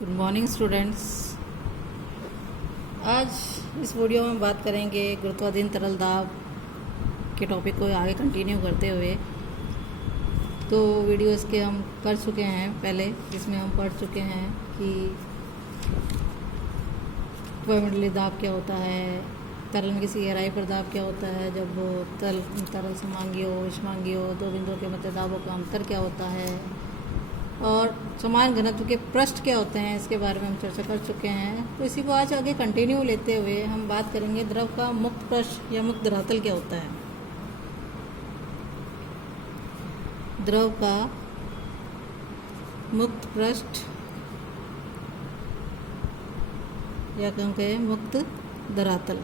Good morning students. आज इस video में बात करेंगे गुरुत्वाधीन तरल दाब के टॉपिक को आगे कंटिन्यू करते हुए। तो वीडियो इसके हम कर चुके हैं पहले, जिसमें हम पढ़ चुके हैं कि वायुमंडलीय दाब क्या होता है, तरल में किसी गहराई पर दाब क्या होता है, जब वो तरल समांगी हो विषमांगी हो, दो बिंदुओं के मध्य दाबों का अंतर क्या होता है, और समान घनत्व के पृष्ठ क्या होते हैं, इसके बारे में हम चर्चा कर चुके हैं। तो इसी को आज आगे कंटिन्यू लेते हुए हम बात करेंगे द्रव का मुक्त पृष्ठ या मुक्त धरातल क्या होता है। द्रव का मुक्त पृष्ठ या कहें मुक्त धरातल।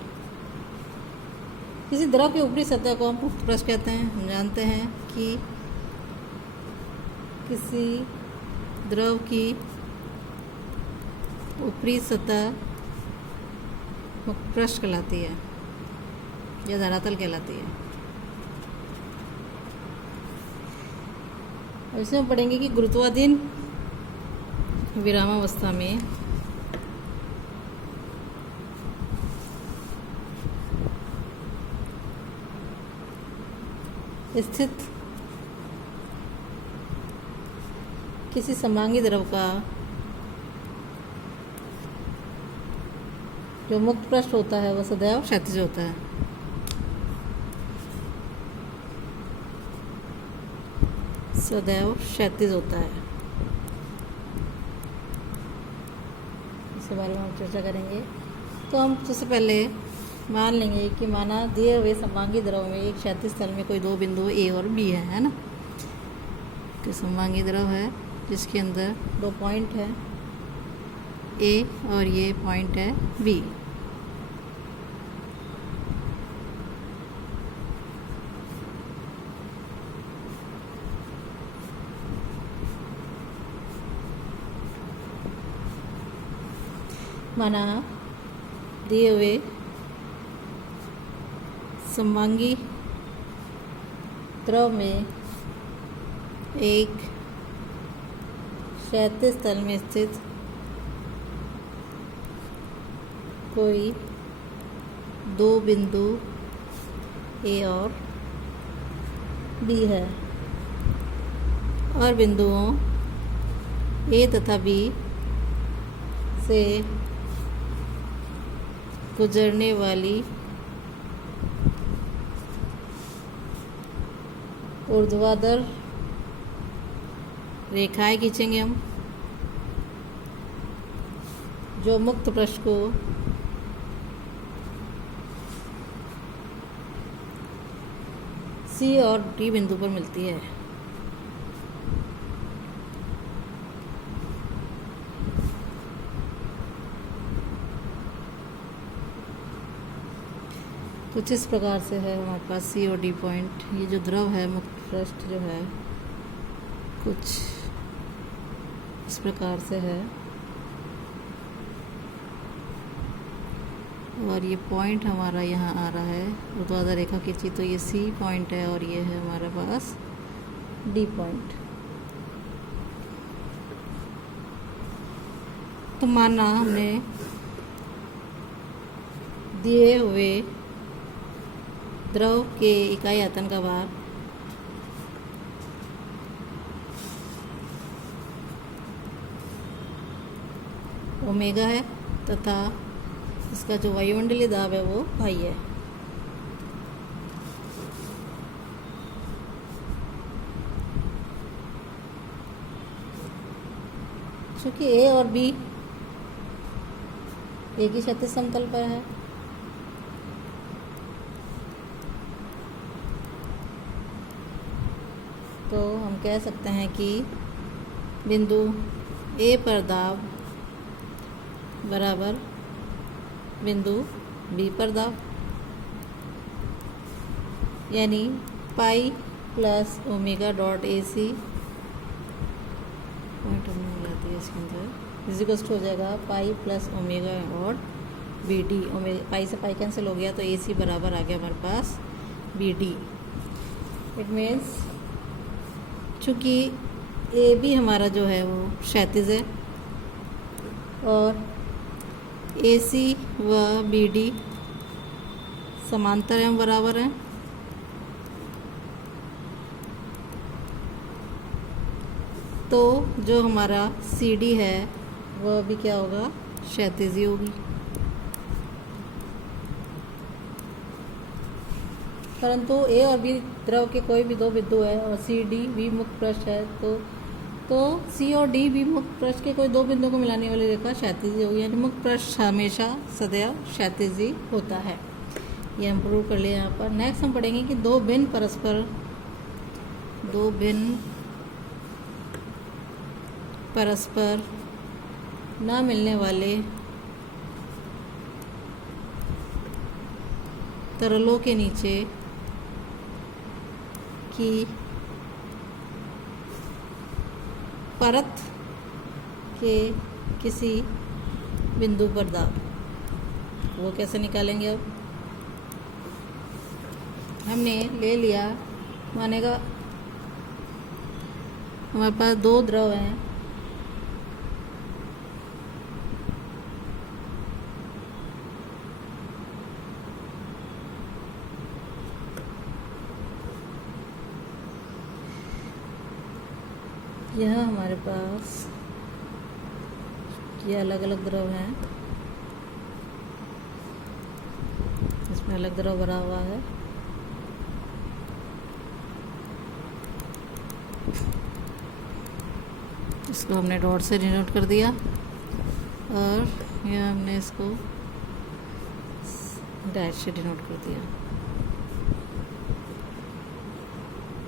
किसी द्रव की ऊपरी सतह को हम मुक्त पृष्ठ कहते हैं। हम जानते हैं कि किसी द्रव की ऊपरी सतह मुक्त पृष्ठ कहलाती है या धरातल कहलाती है। और इसमें पढ़ेंगे कि गुरुत्वाधीन विरामावस्था में स्थित किसी समांगी द्रव का जो मुक्त पृष्ठ होता है वह सदैव क्षैतिज होता है। सदैव क्षैतिज होता है। इसके बारे में हम चर्चा करेंगे। तो हम सबसे पहले मान लेंगे कि माना दिए हुए समांगी द्रव में एक क्षैतिज तल में कोई दो बिंदु ए और बी है ना। तो समांगी द्रव है जिसके अंदर दो पॉइंट है ए और ये पॉइंट है बी। माना दिए हुए समांगी द्रव में एक क्षैतिज तल में स्थित कोई दो बिंदु ए और बी है और बिंदुओं ए तथा बी से गुजरने वाली ऊर्ध्वाधर रेखाएं खींचेंगे हम, जो मुक्त पृष्ठ को सी और डी बिंदु पर मिलती है। कुछ इस प्रकार से है हमारे पास सी और डी पॉइंट। ये जो द्रव है मुक्त पृष्ठ जो है कुछ इस प्रकार से है और ये पॉइंट हमारा यहाँ आ रहा है ऊर्ध्वाधर रेखा खींची, तो ये सी पॉइंट है और ये है हमारे पास डी पॉइंट। तो माना हमने दिए हुए द्रव के इकाई आयतन का भार ओमेगा है तथा इसका जो वायुमंडलीय दाब है वो पाई है। चूँकि ए और बी एक ही क्षैतिज समतल पर है तो हम कह सकते हैं कि बिंदु ए पर दाब बराबर बिंदु बी पर दाब, यानी pi plus omega dot A C point मिलाती है इसके अंदर इजिकल्स हो जाएगा पाई प्लस ओमेगा और बी डी। पाई से पाई कैंसिल हो गया तो ए सी बराबर आ गया हमारे पास बी डी। इट मीन्स चूँकि ए बी हमारा जो है वो क्षैतिज है और AC व BD समांतर एवं बराबर हैं। तो जो हमारा CD है वह भी क्या होगा, क्षैतिजी होगी। परंतु A और B द्रव के कोई भी दो बिंदु है और CD भी मुक्त पृष्ठ है, तो C और D भी मुक्त पृष्ठ के कोई दो बिंदुओं को मिलाने वाली रेखा क्षैतिजी होगी, यानी मुक्त पृष्ठ हमेशा सदैव क्षैतिजी होता है। ये हम प्रूव कर लिया यहाँ पर। नेक्स्ट हम पढ़ेंगे कि दो भिन्न परस्पर न मिलने वाले तरलों के नीचे की परत के किसी बिंदु पर दाब, वो कैसे निकालेंगे। अब हमने ले लिया, मानेगा हमारे पास दो द्रव हैं, यह हमारे पास ये अलग अलग द्रव हैं, इसमें अलग द्रव भरा हुआ है। इसको हमने डॉट से डिनोट कर दिया और यह हमने इसको डैश से डिनोट कर दिया।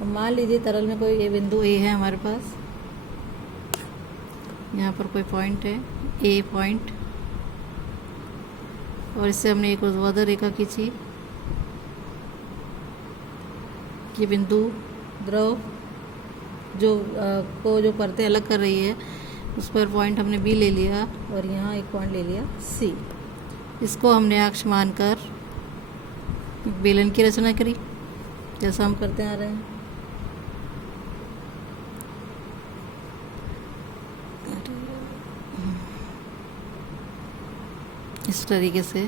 मान लीजिए तरल में कोई ये बिंदु A है हमारे पास, यहाँ पर कोई पॉइंट है A पॉइंट, और इससे हमने एक ऊर्ध्वाधर रेखा खींची। ये बिंदु द्रव जो परतें अलग कर रही है उस पर पॉइंट हमने B ले लिया और यहाँ एक पॉइंट ले लिया C। इसको हमने अक्ष मानकर बेलन की रचना करी, जैसा हम करते आ रहे हैं। इस तरीके से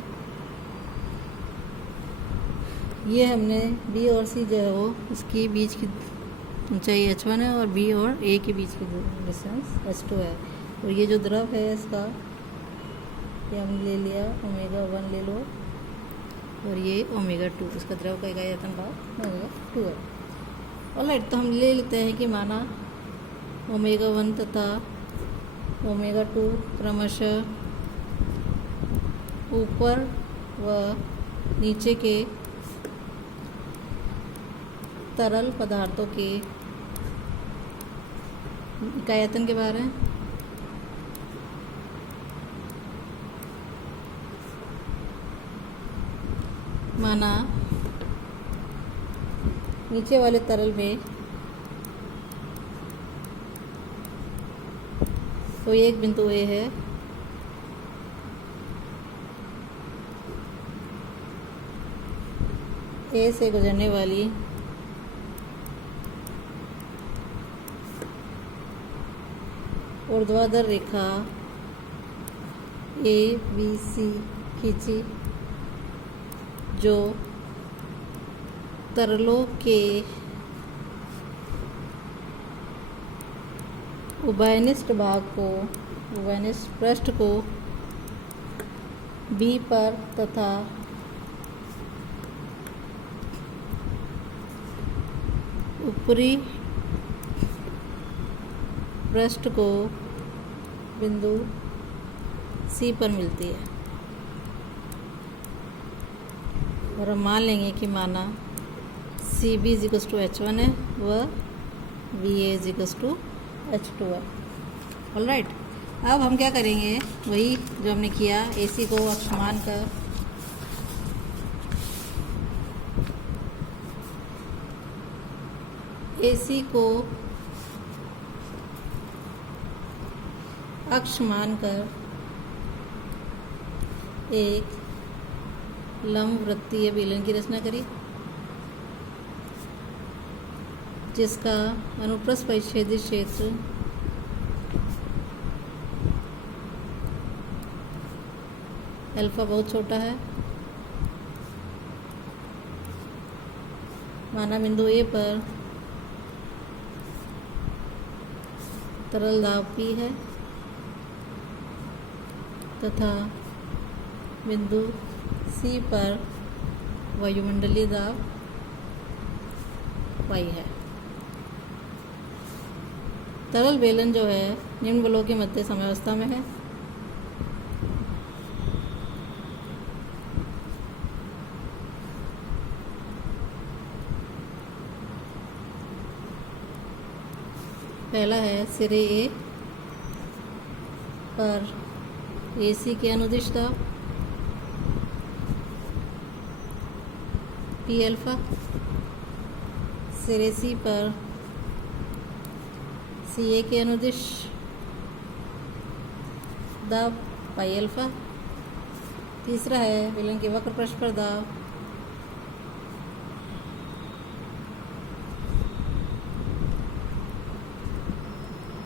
ये हमने B और C जो है वो इसकी बीच की ऊंचाई h1 है और B और A के बीच की डिस्टेंस h2 है। और ये जो द्रव है इसका ये हमने ले लिया ω1 ले लो और ये ω2, इसका द्रव का इकाई आयतन भाग ω2 है। ऑलराइट, तो हम ले लेते हैं कि माना ω1 तथा ω2 क्रमशः ऊपर व नीचे के तरल पदार्थों के इकाई आयतन के बारे में। माना नीचे वाले तरल में कोई एक बिंदु A है, A से गुजरने वाली ऊर्ध्वाधर रेखा ABC खींची, जो तरलों के उभयनिष्ठ पृष्ठ को B पर तथा ऊपरी पृष्ठ को बिंदु C पर मिलती है। और हम मान लेंगे कि माना CB = h1 है व VA = h2 है। ऑलराइट, अब हम क्या करेंगे, वही जो हमने किया, AC को अक्ष मानकर AC को अक्ष मानकर एक लंब वृत्तीय बेलन की रचना करी, जिसका अनुप्रस्थ परिच्छेदी क्षेत्र अल्फ़ा बहुत छोटा है। माना बिंदु ए पर तरल दाब P है तथा बिंदु C पर वायुमंडलीय दाब y है। तरल बेलन जो है निम्न बलों के मध्य साम्यावस्था में है। पहला है सिरे ए पर AC के अनुदिश दाब P अल्फ़ा, सिरे C पर CA के अनुदिश दाब पाई अल्फ़ा। तीसरा है बेलन के वक्र पृष्ठ पर दाब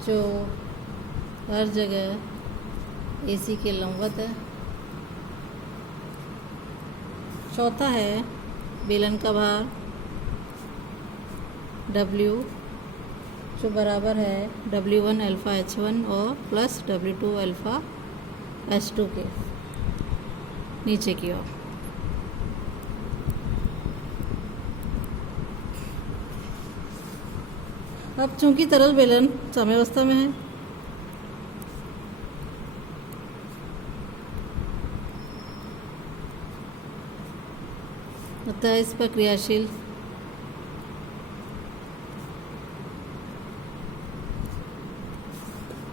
जो हर जगह AC के लंबवत है। चौथा है बेलन का भार W जो बराबर है W1 अल्फ़ा H1 और प्लस W2 अल्फ़ा H2 के नीचे की ओर। अब चूंकि तरल बेलन साम्यावस्था में है अतः इस पर क्रियाशील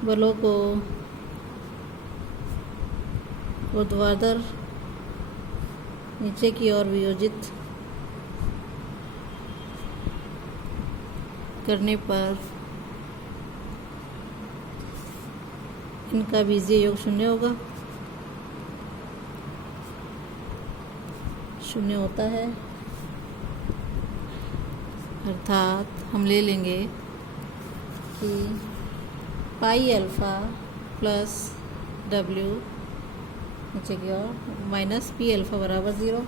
बलों को ऊर्ध्वाधर नीचे की ओर वियोजित करने पर इनका बीजीय योग शून्य होगा, शून्य होता है। अर्थात हम ले लेंगे कि पाई अल्फ़ा प्लस W नीचे की ओर माइनस P अल्फ़ा बराबर 0।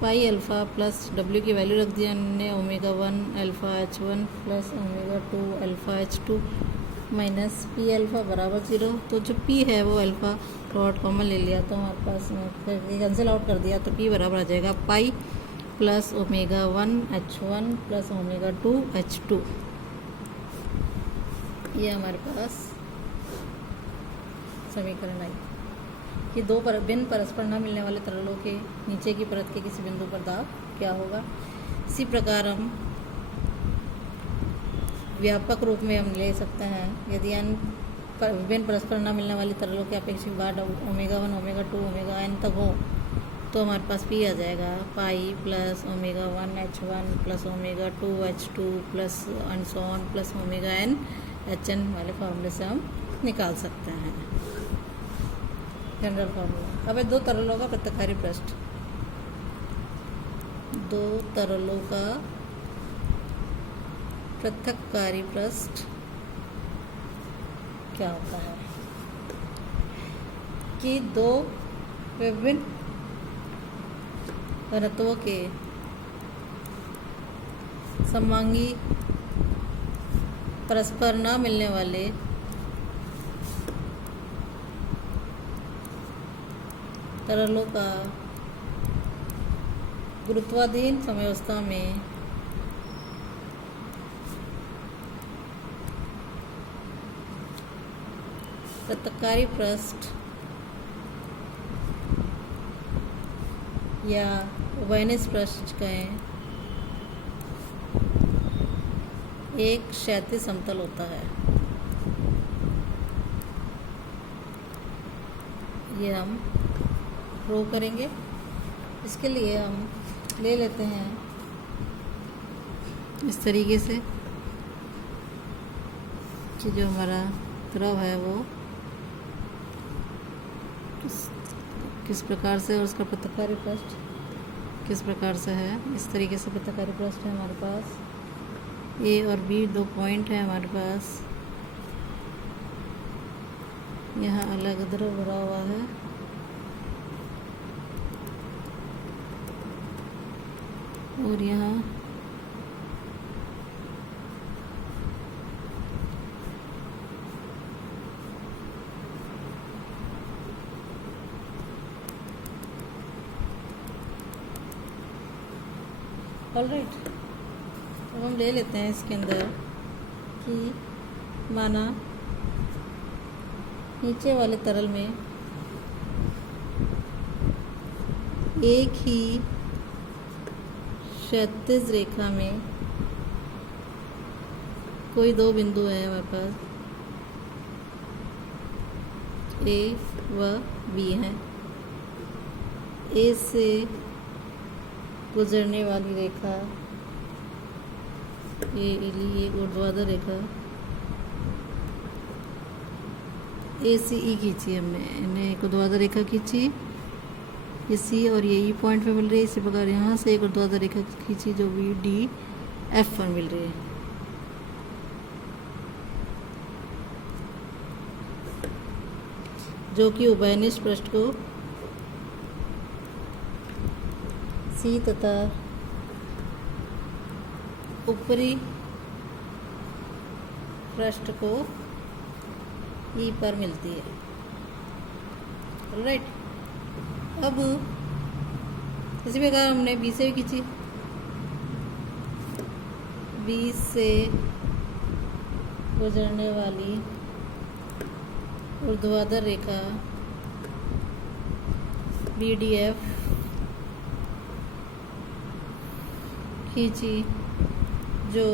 पाई अल्फ़ा प्लस W की वैल्यू रख दिया हमने omega 1 alpha H1 plus omega 2 alpha H2 minus P alpha बराबर 0। तो जो P है वो अल्फ़ा डॉट कॉमन ले लिया तो हमारे पास में कैंसिल आउट कर दिया तो P बराबर आ जाएगा pi plus omega 1 H1 plus omega 2 H2। ये हमारे पास समीकरण आई कि दो भिन्न परस्पर न मिलने वाले तरलों के नीचे की परत के किसी बिंदु पर दाब क्या होगा। इसी प्रकार हम व्यापक रूप में हम ले सकते हैं यदि विभिन्न परस्पर न मिलने वाली तरलों के अपेक्षित भार ओमेगा 1 ओमेगा 2 ओमेगा n तक हो तो हमारे पास P आ जाएगा pi plus omega 1 H1 plus omega 2 H2 plus and so on plus omega n HN वाले फॉर्मूले से हम निकाल सकते हैं जनरल फार्मूला। अब दो तरलों का प्रत्यक्षकारी पृष्ठ, दो तरलों का पृथक्कारी पृष्ठ क्या होता है कि दो विभिन्न परतों के समांगी परस्पर न मिलने वाले तरलों का गुरुत्वाधीन साम्यावस्था में प्रत्यक्षकारी पृष्ठ या उभयनिष्ठ पृष्ठ कहें एक क्षैतिज समतल होता है। ये हम रो करेंगे। इसके लिए हम ले लेते हैं इस तरीके से कि जो हमारा द्रव है वो किस प्रकार से और उसका प्रत्यक्षकारी पृष्ठ किस प्रकार से है। इस तरीके से प्रत्यक्षकारी पृष्ठ है हमारे पास। ए और बी दो पॉइंट है हमारे पास। यहाँ अलग द्रव भरा हुआ है और यहाँ ऑलराइट। अब हम ले लेते हैं इसके अंदर कि माना नीचे वाले तरल में एक ही क्षैतिज रेखा में कोई दो बिंदु है हमारे पास, ए व बी हैं। ए से गुजरने वाली रेखा ये एक ऊर्ध्वाधर रेखा ए से ई खींची हमने एक ऊर्ध्वाधर रेखा खींची, ये सी और ये ई पॉइंट पे मिल रही है। इसी प्रकार यहाँ से एक ऊर्ध्वाधर रेखा खींची जो बी डी एफ पर मिल रही है। जो कि उभयनिष्ठ पृष्ठ को सी तथा ऊपरी पृष्ठ को ई पर मिलती है। राइट। अब इसी प्रकार हमने बी से भी खींची, बी से गुजरने वाली ऊर्ध्वाधर रेखा बी डी एफ खींची जो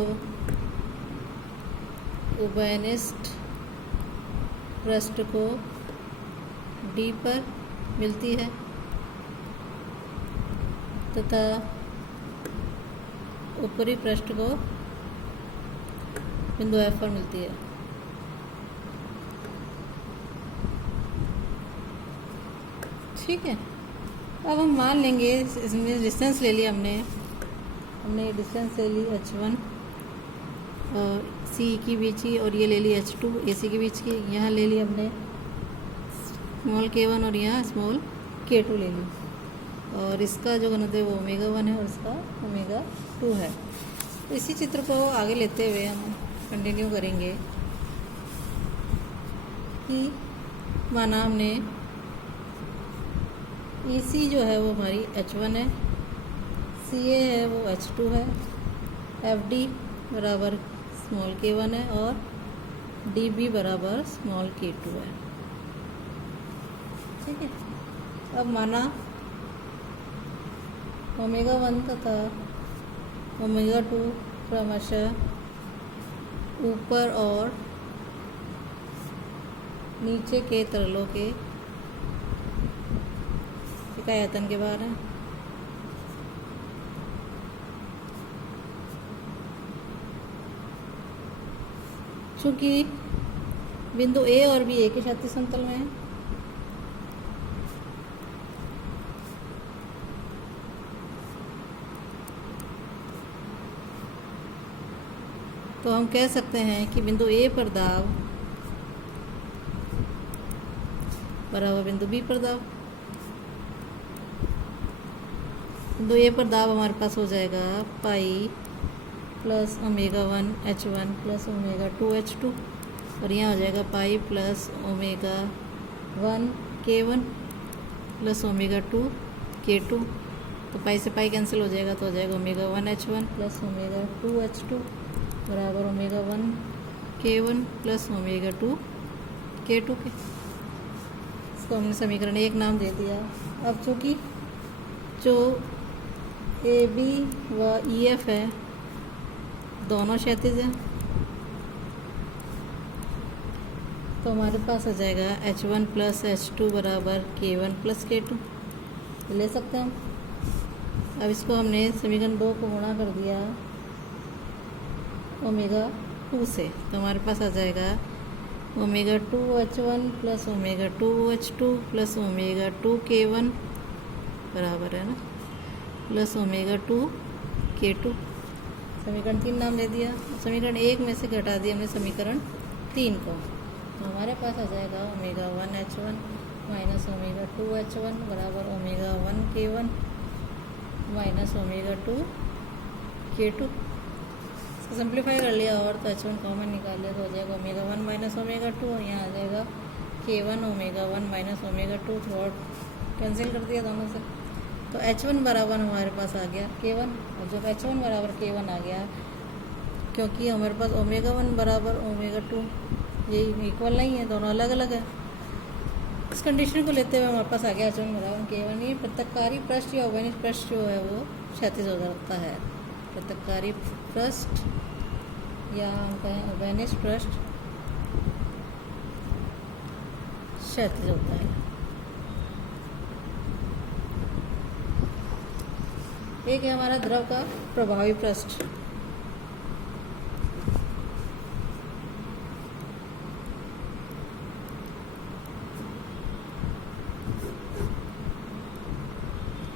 उभयनिष्ठ पृष्ठ को डी पर मिलती है तथा ऊपरी पृष्ठ को बिंदु एफ पर मिलती है। ठीक है। अब हम मान लेंगे, इसमें डिस्टेंस ले लिया हमने डिस्टेंस ले ली h1 और सी की बीच की, और ये ले ली h2 AC के बीच की। यहाँ ले ली हमने स्मॉल k1 और यहाँ स्मॉल k2 ले ली, और इसका जो घनत्व है वो ω1 है और इसका ω2 है। तो इसी चित्र को आगे लेते हुए हम कंटिन्यू करेंगे कि माना हमने EC जो है वो हमारी h1 है, CA है वो h2 है, FD बराबर स्मॉल k1 है और DB बराबर स्मॉल k2 है। ठीक है। अब माना ω1 तथा ω2 क्रमशः ऊपर और नीचे के तरलों के आयतन के बारे में। चूंकि बिंदु A और B एक ही क्षैतिज समतल में है, तो हम कह सकते हैं कि बिंदु A पर दाब बराबर बिंदु B पर दाब। बिंदु A पर दाब हमारे पास हो जाएगा pi plus ω1 h1 plus ω2 h2, और यहाँ हो जाएगा pi plus ω1 k1 plus ω2 k2। तो पाई से पाई कैंसिल हो जाएगा, तो हो जाएगा ω1 h1 प्लस ω2 h2 बराबर ω1 k1 प्लस ω2 k2 के। इसको हमने समीकरण 1 नाम दे दिया। अब चूँकि जो AB व EF है दोनों क्षैतिज हैं, तो हमारे पास आ जाएगा h1 प्लस h2 बराबर k1 प्लस k2 ले सकते हैं हम। अब इसको हमने समीकरण 2 को गुणा कर दिया ω2 से, तो हमारे पास आ जाएगा ω2 h1 plus ω2 h2 plus ω2 k1 बराबर है ना प्लस ω2 k2। समीकरण 3 नाम ले दिया। समीकरण 1 में से घटा दिया हमने समीकरण 3 को, तो हमारे पास आ जाएगा ω1 h1 माइनस ω2 h1 बराबर ω1 k1 माइनस ω2 K2 इसको सिंप्लीफाई कर लिया और तो H1 कॉमन निकाल लिया तो हो जाएगा ओमेगा 1 माइनस ओमेगा 2 और यहाँ आ जाएगा K1 omega 1 minus omega 2 through out cancel कर दिया दोनों से। तो H1 बराबर हमारे पास आ गया K1 और जब H1 बराबर K1 आ गया क्योंकि हमारे पास ओमेगा 1 बराबर ओमेगा 2 ये इक्वल नहीं है, दोनों अलग अलग है। इस कंडीशन को लेते हुए हमारे पास आ गया H1 बराबर K1। ये पृथककारी पृष्ठ या ओवेनिस पृष्ठ जो है वो क्षैतिज हो जाता है। पृथककारी पृष्ठ या हम कहें ओवेनिस पृष्ठ क्षैतिज होता है। एक है हमारा द्रव का प्रभावी पृष्ठ।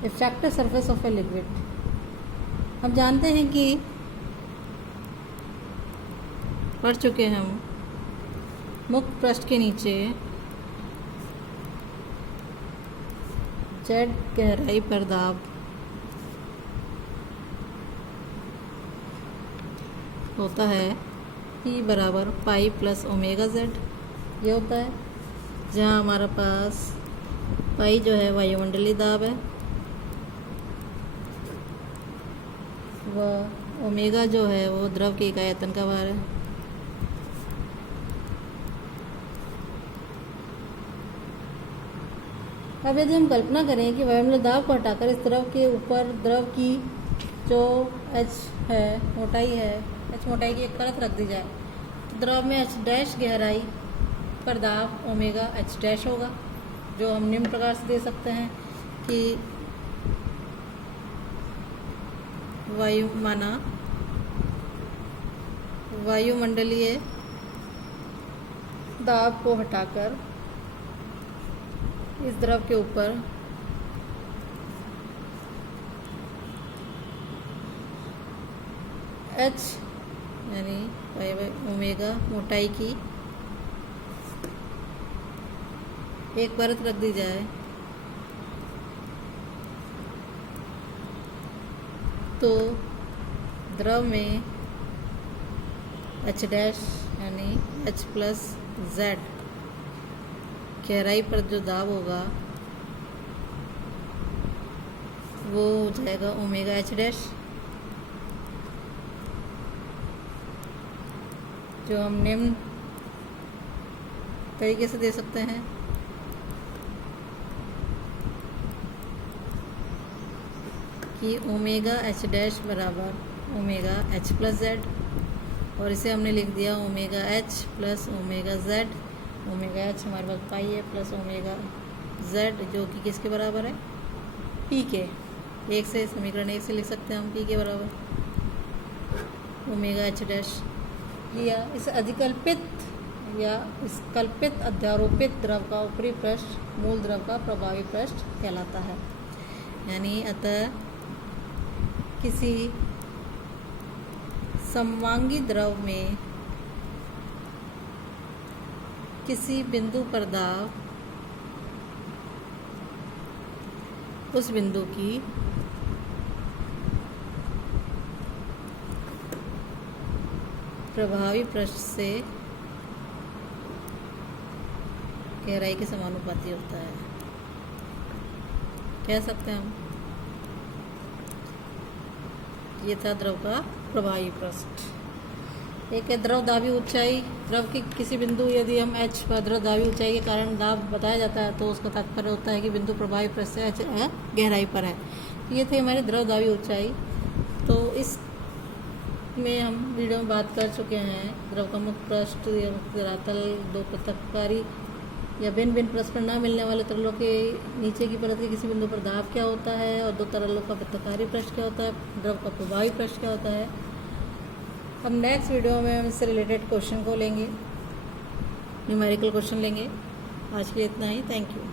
Effective surface of a liquid. हम जानते हैं कि पढ़ चुके हैं हम मुक्त पृष्ठ के नीचे Z गहराई पर दाब होता है P बराबर पाई प्लस ओमेगा Z। ये होता है जहाँ हमारा पास पाई जो है वायुमंडलीय दाब है, वह ओमेगा जो है वो द्रव की इकाई आयतन का भार है। अब यदि हम कल्पना करें कि वायुमंडलीय दाब को हटाकर इस द्रव के ऊपर द्रव की जो H है मोटाई है, H मोटाई की एक परत रख दी जाए तो द्रव में H डैश गहराई पर दाब ओमेगा H डैश होगा, जो हम निम्न प्रकार से दे सकते हैं कि वायुमंडलीय दाब को हटाकर इस द्रव के ऊपर H यानी ओमेगा मोटाई की एक परत रख दी जाए तो द्रव में H डैश यानी H प्लस Z गहराई पर जो दाब होगा वो हो जाएगा ओमेगा H डैश, जो हम निम्न तरीके से दे सकते हैं कि ओमेगा H डैश बराबर ओमेगा H प्लस Z, और इसे हमने लिख दिया omega H plus omega Z। Omega H हमारे पास पाई है प्लस ओमेगा Z जो कि किसके बराबर है P के। एक से समीकरण एक से लिख सकते हैं हम P के बराबर ओमेगा H डैश लिया। इस अधिकल्पित या इस कल्पित अध्यारोपित द्रव का ऊपरी पृष्ठ मूल द्रव का प्रभावी पृष्ठ कहलाता है। यानी अतः किसी समवांगी द्रव में किसी बिंदु पर दाब उस बिंदु की प्रभावी पृष्ठ से गहराई के समानुपाती होता है, कह सकते हैं हम। ये था द्रव का प्रभावी पृष्ठ। एक है द्रव दाबी ऊंचाई। द्रव की किसी बिंदु यदि हम H पर द्रव दाबी ऊंचाई के कारण दाब बताया जाता है तो उसका तात्पर्य होता है कि बिंदु प्रभावी पृष्ठ से H गहराई पर है। ये थे हमारे द्रव दाबी ऊंचाई। तो इस में हम वीडियो में बात कर चुके हैं द्रव का मुक्त पृष्ठ या धरातल, दो पृथककारी या भिन्न भिन्न परस्पर न मिलने वाले तरलों के नीचे की परत के किसी बिंदु पर दाब क्या होता है, और दो तरलों का पृथककारी पृष्ठ क्या होता है, द्रव का प्रभावी पृष्ठ क्या होता है। हम नेक्स्ट वीडियो में हम इससे रिलेटेड क्वेश्चन को लेंगे, न्यूमेरिकल क्वेश्चन लेंगे। आज के लिए इतना ही। Thank you.